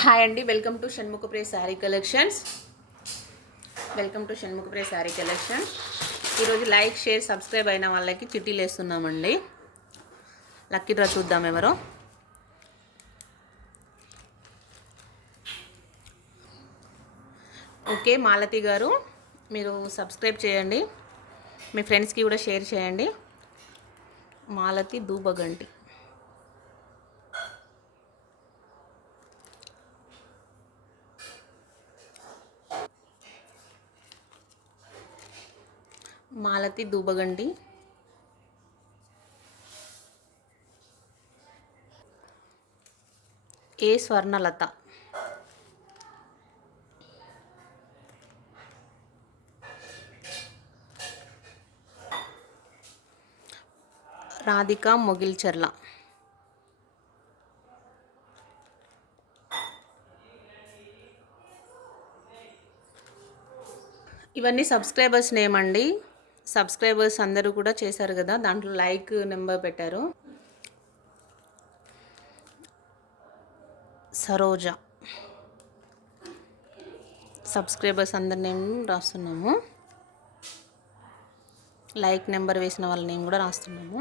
Hi అండి, welcome to Shanmukhapriya sari collections. ఈరోజు like, share, subscribe అయిన వాళ్ళకి చిట్టీలు వేస్తున్నామండి. లక్కీ డ్రా చూద్దాం ఎవరో. ఓకే, మాలతి గారు మీరు సబ్స్క్రైబ్ చేయండి, మీ ఫ్రెండ్స్కి కూడా షేర్ చేయండి. మాలతి దూబగంటి. మాలతి దూబగంటి. ఏ స్వర్ణలత. రాధిక మొగిల్చర్ల. ఇవన్నీ సబ్స్క్రైబర్స్ నేమ్ అండి. సబ్స్క్రైబర్స్ అందరూ కూడా చేశారు కదా, దాంట్లో లైక్ నెంబర్ పెట్టారు. సరోజ. సబ్స్క్రైబర్స్ అందరి నేమ్ రాస్తున్నాము, లైక్ నెంబర్ వేసిన వాళ్ళ నేమ్ కూడా రాస్తున్నాము.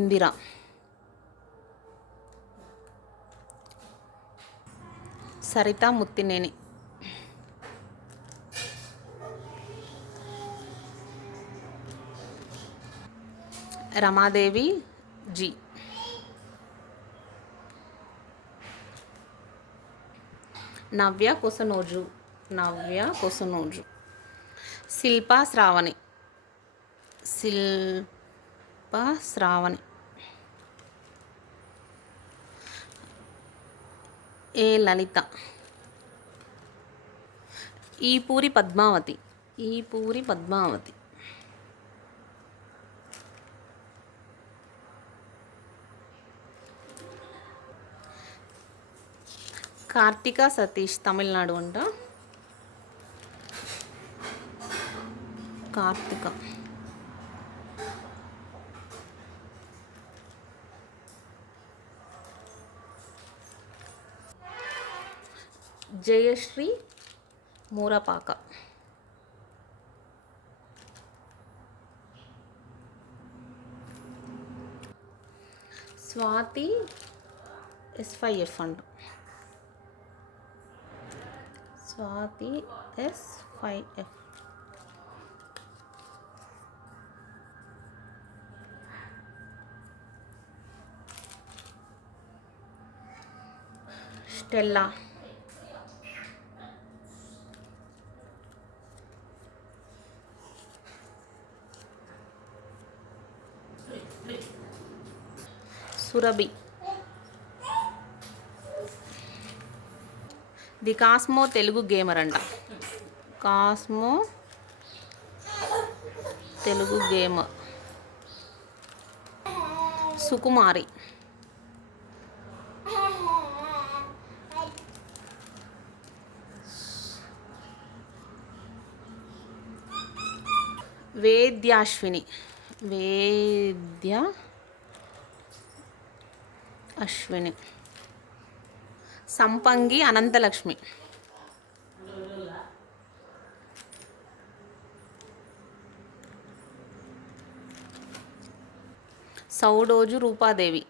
ఇందిరా. సరిత ముత్తినేని. రమాదేవి జి. నవ్య కొసనోజు. శిల్పా శ్రావణి. ఏ లలిత. ఈపూరి పద్మావతి. కార్తిక సతీష్, తమిళనాడు అంట. కార్తిక. జయశ్రీ మూరపాక. స్వాతి S5F అంట. Swathi S5F. Stella. Surabhi. The Cosmo Telugu gamer అంట. Cosmo Telugu gamer. Sukumari. Vedyaswini. Sampangi Anantalakshmi. Saudoju Rupadevi.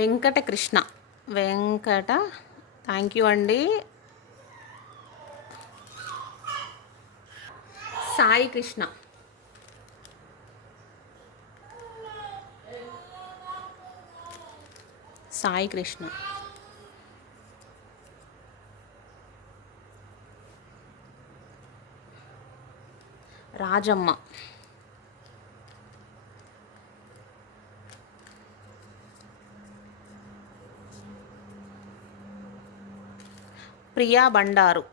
Venkatakrishna. Thank you అండి. సాయి కృష్ణ. రాజమ్మ. ప్రియా బండారు.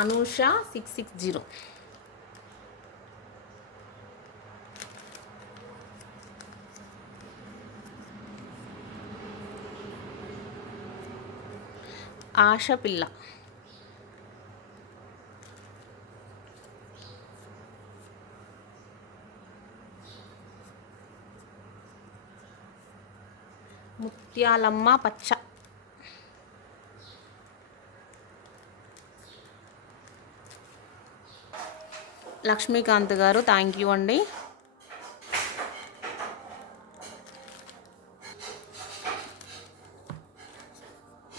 అనూష 660. ఆశ పిల్ల. ముత్యాలమ్మ పచ్చ. లక్ష్మీకాంత్ గారు థ్యాంక్ యూ అండి.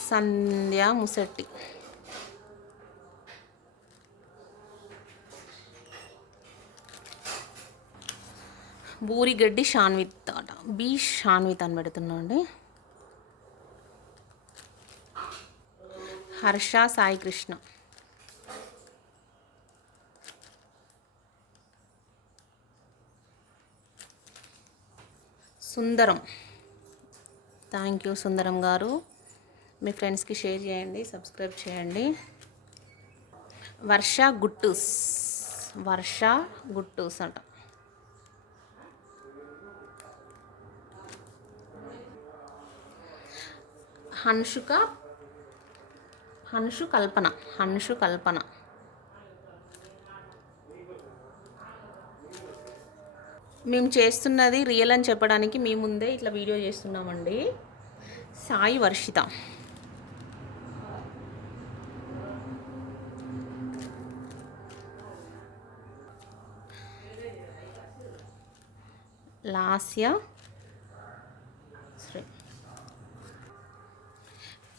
సంధ్య ముసట్టి. బూరిగడ్డి షాన్విత్ అట. బి షాన్విత్ అని పెడుతున్నా అండి. హర్ష సాయి కృష్ణ. సుందరం థ్యాంక్ యూ సుందరం గారు. మీ ఫ్రెండ్స్కి షేర్ చేయండి, సబ్స్క్రైబ్ చేయండి. వర్ష గుట్టూస్. వర్ష గుట్టూస్ అంట. హన్షు కల్పన. మేము చేస్తున్నది రియల్ అని చెప్పడానికి మీ ముందే ఇట్లా వీడియో చేస్తున్నామండి. సాయి వర్షిత. లాస్య శ్రీ.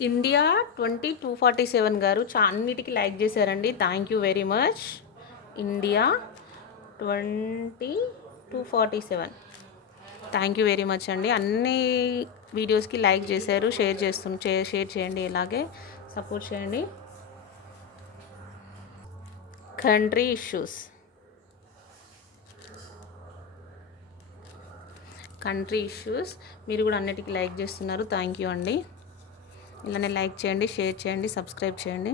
ఇండియా 20247 గారు అన్నిటికీ లైక్ చేశారండి. Thank you very much. India 20247 thank you very much అండి. అన్ని వీడియోస్కి లైక్ చేశారు, షేర్ చేయండి, ఇలాగే సపోర్ట్ చేయండి. కంట్రీ ఇష్యూస్ మీరు కూడా అన్నిటికీ లైక్ చేస్తున్నారు. థ్యాంక్ యూ అండి. ఇలానే లైక్ చేయండి, షేర్ చేయండి, సబ్స్క్రైబ్ చేయండి.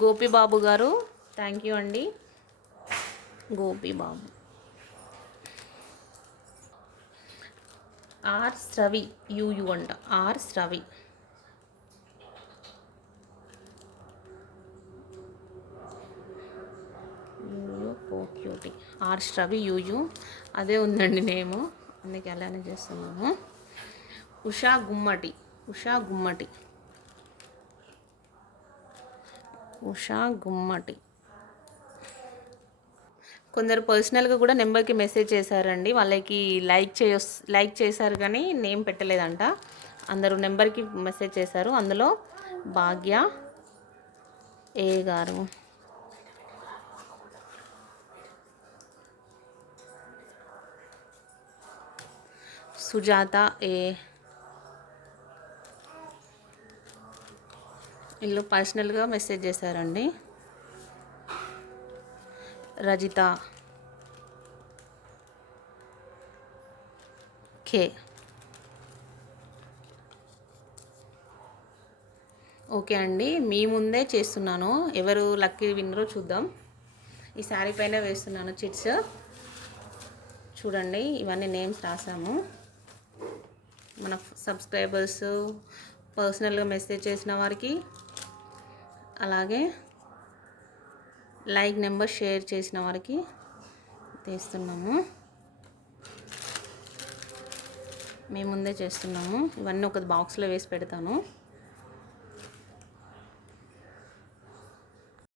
గోపిబాబు గారు థ్యాంక్ యూ అండి. గోపిబాబు. ఆర్ శ్రవి యూయు అంట. ఆర్ శ్రవి. క్యూటీ. ఆర్ శ్రవి యూయు అదే ఉందండి నేము, అందుకే అలానే చేస్తున్నాము. ఉషా గుమ్మటి. కొందరు పర్సనల్గా కూడా నెంబర్కి మెసేజ్ చేశారండి. వాళ్ళకి లైక్ చేశారు కానీ నేమ్ పెట్టలేదంట. అందరూ నెంబర్కి మెసేజ్ చేశారు. అందులో భాగ్య ఏ గారు, సుజాత ఏ, వీళ్ళు పర్సనల్గా మెసేజ్ చేశారండి. రజిత కే. ఓకే అండి, మీ ముందే చేస్తున్నాను. ఎవరు లక్కీ విన్నరో చూద్దాం. ఈ శారీ పైన వేస్తున్నాను చిట్స్. చూడండి, ఇవన్నీ నేమ్స్ రాసాము. మన సబ్స్క్రైబర్స్, పర్సనల్గా మెసేజ్ చేసిన వారికి, అలాగే లైక్ నెంబర్ షేర్ చేసిన వారికి తీస్తున్నాము. మేము ముందే చేస్తున్నాము. ఇవన్నీ ఒక బాక్స్లో వేసి పెడతాను.